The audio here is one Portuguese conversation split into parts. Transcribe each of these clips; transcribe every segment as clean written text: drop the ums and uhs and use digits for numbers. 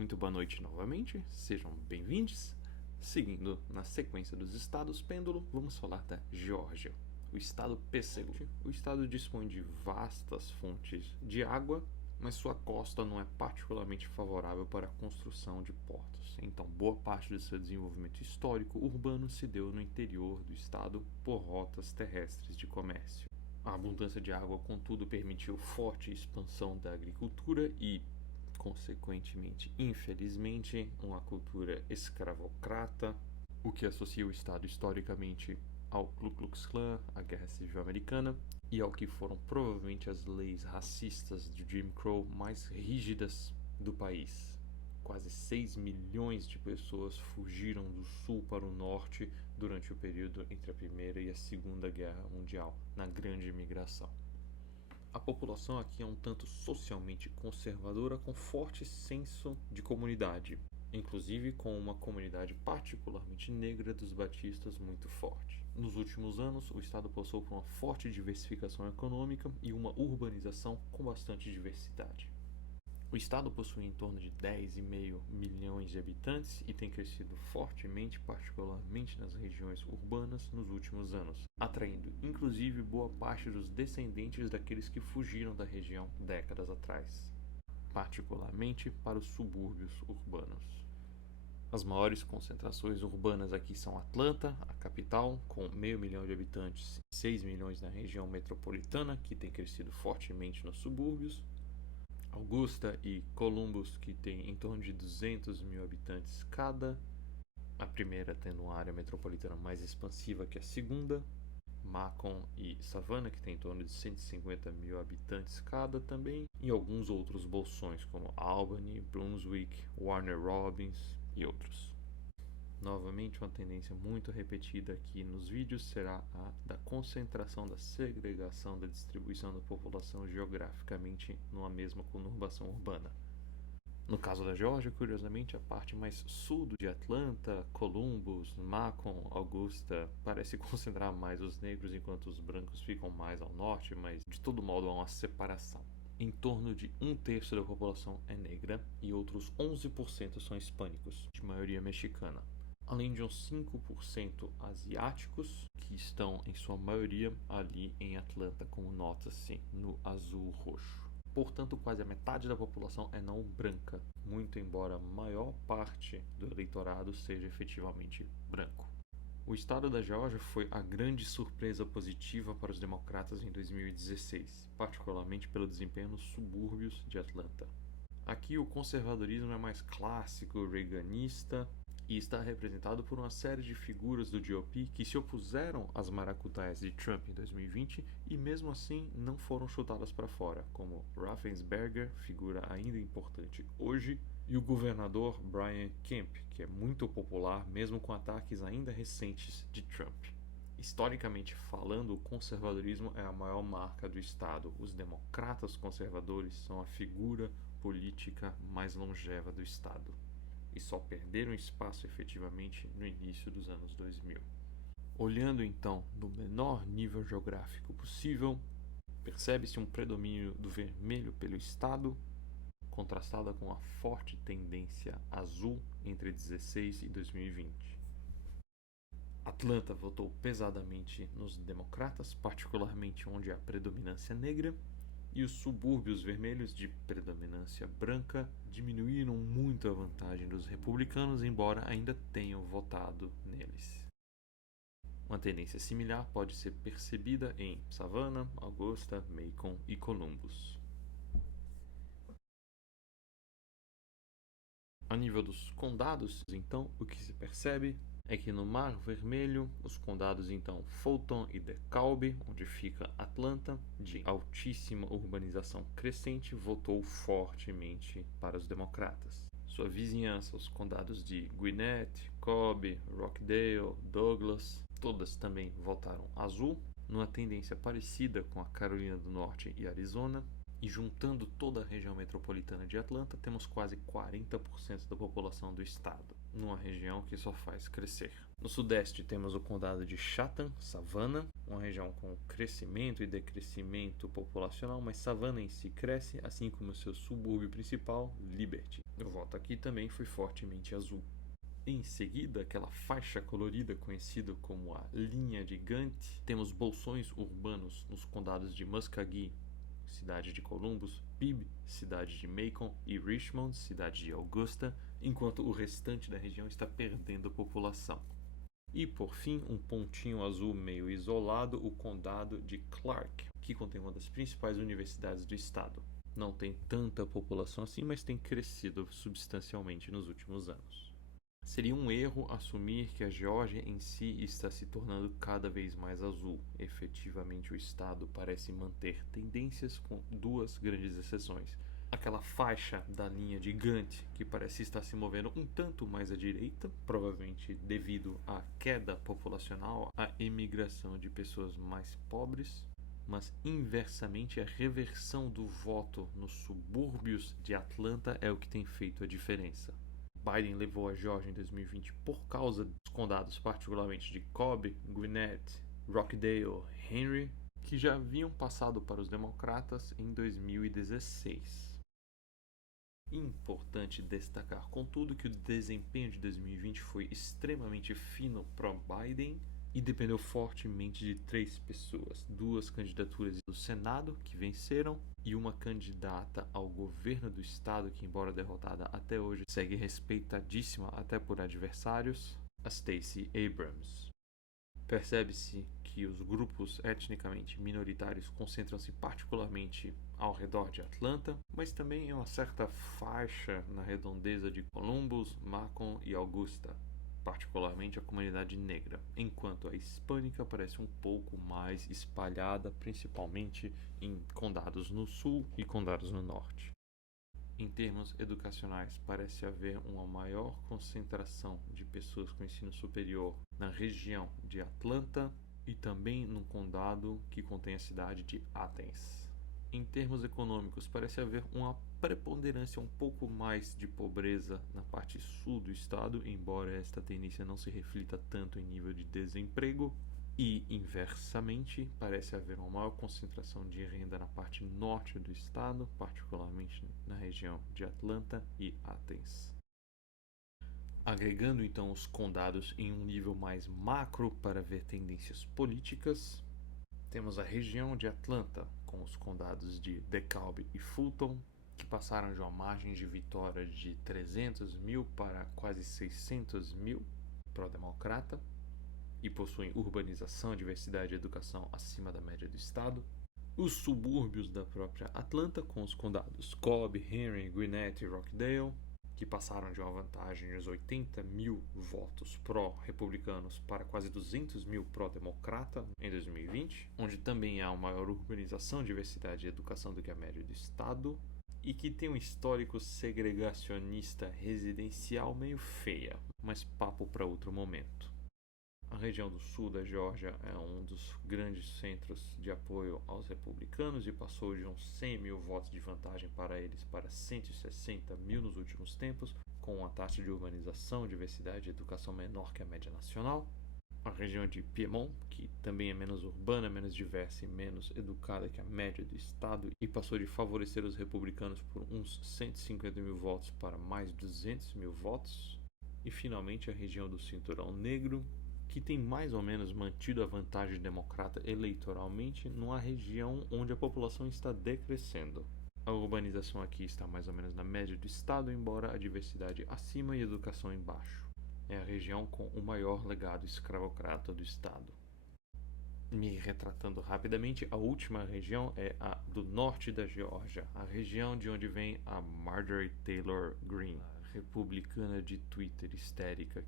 Muito boa noite novamente, sejam bem-vindos. Seguindo na sequência dos estados pêndulo, vamos falar da Geórgia. O estado pêssego. O estado dispõe de vastas fontes de água, mas sua costa não é particularmente favorável para a construção de portos. Então, boa parte do seu desenvolvimento histórico urbano se deu no interior do estado por rotas terrestres de comércio. A abundância de água, contudo, permitiu forte expansão da agricultura e, consequentemente, infelizmente, uma cultura escravocrata, o que associa o Estado historicamente ao Ku Klux Klan, à Guerra Civil Americana, e ao que foram provavelmente as leis racistas de Jim Crow mais rígidas do país. Quase 6 milhões de pessoas fugiram do sul para o norte durante o período entre a Primeira e a Segunda Guerra Mundial, na Grande Imigração. A população aqui é um tanto socialmente conservadora, com forte senso de comunidade, inclusive com uma comunidade particularmente negra dos batistas muito forte. Nos últimos anos, o estado passou por uma forte diversificação econômica e uma urbanização com bastante diversidade. O estado possui em torno de 10,5 milhões de habitantes e tem crescido fortemente, particularmente nas regiões urbanas, nos últimos anos, atraindo inclusive boa parte dos descendentes daqueles que fugiram da região décadas atrás, particularmente para os subúrbios urbanos. As maiores concentrações urbanas aqui são Atlanta, a capital, com 500 mil de habitantes, 6 milhões na região metropolitana, que tem crescido fortemente nos subúrbios, Augusta e Columbus, que tem em torno de 200 mil habitantes cada, a primeira tendo uma área metropolitana mais expansiva que a segunda, Macon e Savannah, que tem em torno de 150 mil habitantes cada também, e alguns outros bolsões como Albany, Brunswick, Warner Robins e outros. Novamente, uma tendência muito repetida aqui nos vídeos será a da concentração, da segregação da distribuição da população geograficamente numa mesma conurbação urbana. No caso da Geórgia, curiosamente, a parte mais sul de Atlanta, Columbus, Macon, Augusta parece concentrar mais os negros, enquanto os brancos ficam mais ao norte, mas de todo modo há uma separação. Em torno de 1/3 da população é negra e outros 11% são hispânicos, de maioria mexicana, além de uns 5% asiáticos, que estão em sua maioria ali em Atlanta, como nota-se no azul roxo. Portanto, quase a metade da população é não branca, muito embora a maior parte do eleitorado seja efetivamente branco. O estado da Geórgia foi a grande surpresa positiva para os democratas em 2016, particularmente pelo desempenho nos subúrbios de Atlanta. Aqui o conservadorismo é mais clássico, reaganista, e está representado por uma série de figuras do GOP que se opuseram às maracutaias de Trump em 2020 e mesmo assim não foram chutadas para fora, como Raffensperger, figura ainda importante hoje, e o governador Brian Kemp, que é muito popular mesmo com ataques ainda recentes de Trump. Historicamente falando, o conservadorismo é a maior marca do estado. Os democratas conservadores são a figura política mais longeva do estado e só perderam espaço efetivamente no início dos anos 2000. Olhando então no menor nível geográfico possível, percebe-se um predomínio do vermelho pelo estado, contrastada com uma forte tendência azul entre 2016 e 2020. Atlanta votou pesadamente nos democratas, particularmente onde há predominância negra, e os subúrbios vermelhos de predominância branca diminuíram muito a vantagem dos republicanos, embora ainda tenham votado neles. Uma tendência similar pode ser percebida em Savannah, Augusta, Macon e Columbus. A nível dos condados, então, o que se percebe é que no Mar Vermelho, os condados então Fulton e DeKalb, onde fica Atlanta, de altíssima urbanização crescente, votou fortemente para os democratas. Sua vizinhança, os condados de Gwinnett, Cobb, Rockdale, Douglas, todas também votaram azul, numa tendência parecida com a Carolina do Norte e Arizona, E juntando toda a região metropolitana de Atlanta, temos quase 40% da população do estado, numa região que só faz crescer. No sudeste temos o condado de Chatham, Savannah, uma região com crescimento e decrescimento populacional, mas Savannah em si cresce, assim como seu subúrbio principal, Liberty. O voto aqui também foi fortemente azul. Em seguida, aquela faixa colorida conhecida como a linha de Gantt, temos bolsões urbanos nos condados de Muskogee, cidade de Columbus, Bibb, cidade de Macon, e Richmond, cidade de Augusta, enquanto o restante da região está perdendo população. E por fim, um pontinho azul meio isolado, o condado de Clark, que contém uma das principais universidades do estado. Não tem tanta população assim, mas tem crescido substancialmente nos últimos anos. Seria um erro assumir que a Geórgia em si está se tornando cada vez mais azul. Efetivamente, o estado parece manter tendências com duas grandes exceções. Aquela faixa da linha de Gantt, que parece estar se movendo um tanto mais à direita, provavelmente devido à queda populacional, à imigração de pessoas mais pobres, mas inversamente a reversão do voto nos subúrbios de Atlanta é o que tem feito a diferença. Biden levou a Geórgia em 2020 por causa dos condados particularmente de Cobb, Gwinnett, Rockdale, Henry, que já haviam passado para os democratas em 2016. Importante destacar, contudo, que o desempenho de 2020 foi extremamente fino pró-Biden e dependeu fortemente de três pessoas: duas candidaturas do Senado, que venceram, e uma candidata ao governo do estado, que, embora derrotada até hoje, segue respeitadíssima até por adversários, a Stacey Abrams. Percebe-se que os grupos etnicamente minoritários concentram-se particularmente ao redor de Atlanta, mas também em uma certa faixa na redondeza de Columbus, Macon e Augusta, particularmente a comunidade negra, enquanto a hispânica parece um pouco mais espalhada, principalmente em condados no sul e condados no norte. Em termos educacionais, parece haver uma maior concentração de pessoas com ensino superior na região de Atlanta e também num condado que contém a cidade de Athens. Em termos econômicos, parece haver uma preponderância um pouco mais de pobreza na parte sul do estado, embora esta tendência não se reflita tanto em nível de desemprego. E, inversamente, parece haver uma maior concentração de renda na parte norte do estado, particularmente na região de Atlanta e Athens. Agregando então os condados em um nível mais macro para ver tendências políticas, temos a região de Atlanta, com os condados de DeKalb e Fulton, que passaram de uma margem de vitória de 300 mil para quase 600 mil pró-democrata, e possuem urbanização, diversidade e educação acima da média do estado. Os subúrbios da própria Atlanta, com os condados Cobb, Henry, Gwinnett e Rockdale, que passaram de uma vantagem de 80 mil votos pró-republicanos para quase 200 mil pró-democrata em 2020, onde também há uma maior urbanização, diversidade e educação do que a média do estado, e que tem um histórico segregacionista residencial meio feia, mas papo para outro momento. A região do sul da Geórgia é um dos grandes centros de apoio aos republicanos e passou de uns 100 mil votos de vantagem para eles para 160 mil nos últimos tempos, com uma taxa de urbanização, diversidade e educação menor que a média nacional. A região de Piedmont, que também é menos urbana, menos diversa e menos educada que a média do estado, e passou de favorecer os republicanos por uns 150 mil votos para mais 200 mil votos. E finalmente a região do Cinturão Negro, que tem mais ou menos mantido a vantagem democrata eleitoralmente numa região onde a população está decrescendo. A urbanização aqui está mais ou menos na média do estado, embora a diversidade acima e a educação embaixo. É a região com o maior legado escravocrata do estado. Me retratando rapidamente, a última região é a do norte da Geórgia, a região de onde vem a Marjorie Taylor Greene, republicana de Twitter histérica.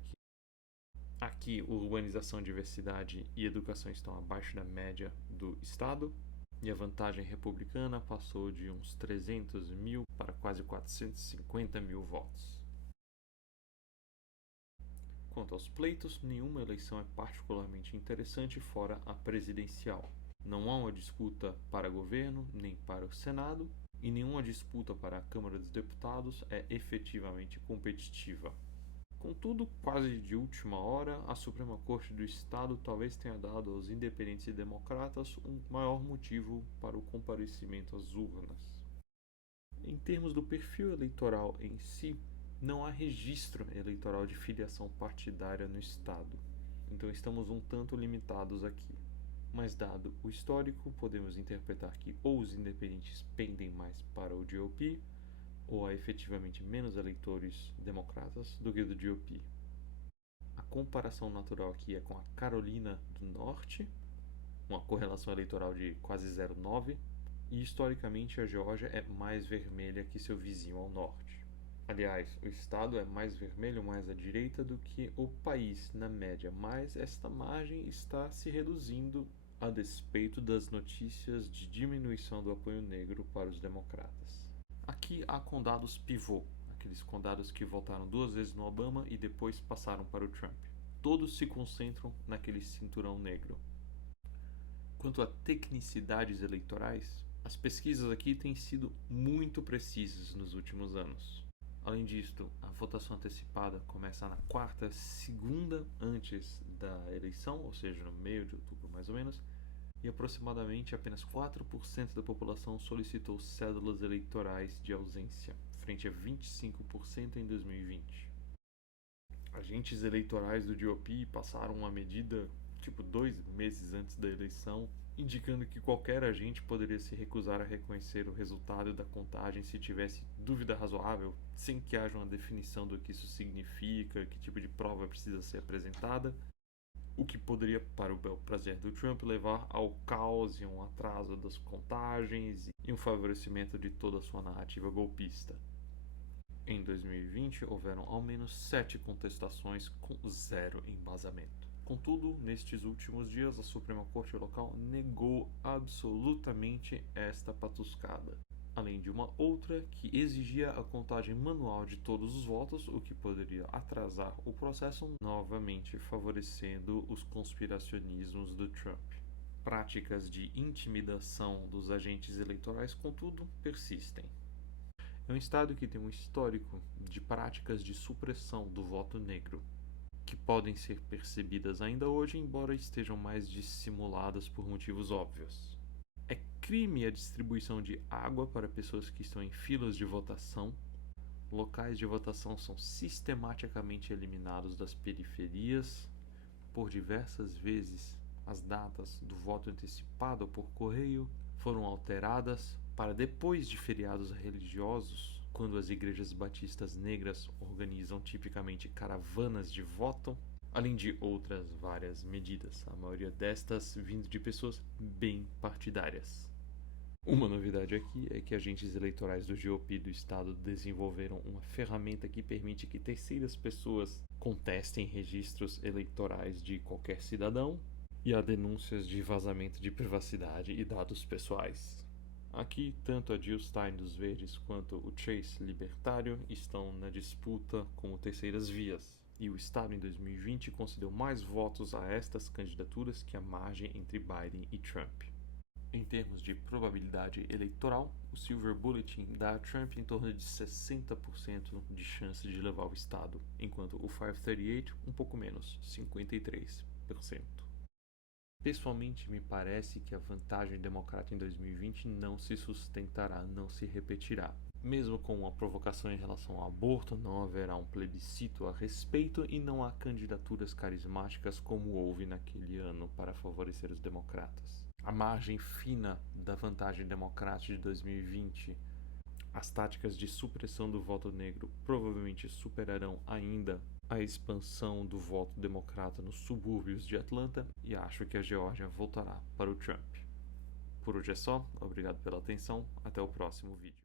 Aqui, urbanização, diversidade e educação estão abaixo da média do estado, e a vantagem republicana passou de uns 300 mil para quase 450 mil votos. Quanto aos pleitos, nenhuma eleição é particularmente interessante fora a presidencial. Não há uma disputa para governo nem para o Senado, e nenhuma disputa para a Câmara dos Deputados é efetivamente competitiva. Contudo, quase de última hora, a Suprema Corte do Estado talvez tenha dado aos independentes e democratas um maior motivo para o comparecimento às urnas. Em termos do perfil eleitoral em si, não há registro eleitoral de filiação partidária no Estado, então estamos um tanto limitados aqui. Mas dado o histórico, podemos interpretar que ou os independentes pendem mais para o GOP, ou há efetivamente menos eleitores democratas do que do GOP. A comparação natural aqui é com a Carolina do Norte, uma correlação eleitoral de quase 0,9, e historicamente a Geórgia é mais vermelha que seu vizinho ao norte. Aliás, o estado é mais vermelho mais à direita do que o país na média, mas esta margem está se reduzindo a despeito das notícias de diminuição do apoio negro para os democratas. Aqui há condados pivô, aqueles condados que votaram 2 vezes no Obama e depois passaram para o Trump. Todos se concentram naquele cinturão negro. Quanto a tecnicidades eleitorais, as pesquisas aqui têm sido muito precisas nos últimos anos. Além disto, a votação antecipada começa na quarta segunda antes da eleição, ou seja, no meio de outubro mais ou menos, e aproximadamente apenas 4% da população solicitou cédulas eleitorais de ausência, frente a 25% em 2020. Agentes eleitorais do GOP passaram uma medida 2 meses antes da eleição, indicando que qualquer agente poderia se recusar a reconhecer o resultado da contagem se tivesse dúvida razoável, sem que haja uma definição do que isso significa, que tipo de prova precisa ser apresentada, o que poderia, para o bel prazer do Trump, levar ao caos e um atraso das contagens e um favorecimento de toda a sua narrativa golpista. Em 2020, houveram ao menos 7 contestações com 0 embasamento. Contudo, nestes últimos dias, a Suprema Corte local negou absolutamente esta patuscada, além de uma outra que exigia a contagem manual de todos os votos, o que poderia atrasar o processo, novamente favorecendo os conspiracionismos do Trump. Práticas de intimidação dos agentes eleitorais, contudo, persistem. É um estado que tem um histórico de práticas de supressão do voto negro, que podem ser percebidas ainda hoje, embora estejam mais dissimuladas por motivos óbvios. É crime a distribuição de água para pessoas que estão em filas de votação. Locais de votação são sistematicamente eliminados das periferias. Por diversas vezes, as datas do voto antecipado por correio foram alteradas para depois de feriados religiosos, quando as igrejas batistas negras organizam tipicamente caravanas de voto, além de outras várias medidas, a maioria destas vindo de pessoas bem partidárias. Uma novidade aqui é que agentes eleitorais do GOP do estado desenvolveram uma ferramenta que permite que terceiras pessoas contestem registros eleitorais de qualquer cidadão e há denúncias de vazamento de privacidade e dados pessoais. Aqui, tanto a Jill Stein dos Verdes quanto o Chase Libertário estão na disputa como terceiras vias, e o Estado em 2020 concedeu mais votos a estas candidaturas que a margem entre Biden e Trump. Em termos de probabilidade eleitoral, o Silver Bulletin dá a Trump em torno de 60% de chance de levar o Estado, enquanto o 538 um pouco menos, 53%. Pessoalmente, me parece que a vantagem democrata em 2020 não se sustentará, não se repetirá. Mesmo com uma provocação em relação ao aborto, não haverá um plebiscito a respeito e não há candidaturas carismáticas como houve naquele ano para favorecer os democratas. A margem fina da vantagem democrata de 2020, as táticas de supressão do voto negro provavelmente superarão ainda a expansão do voto democrata nos subúrbios de Atlanta e acho que a Geórgia voltará para o Trump. Por hoje é só, obrigado pela atenção, até o próximo vídeo.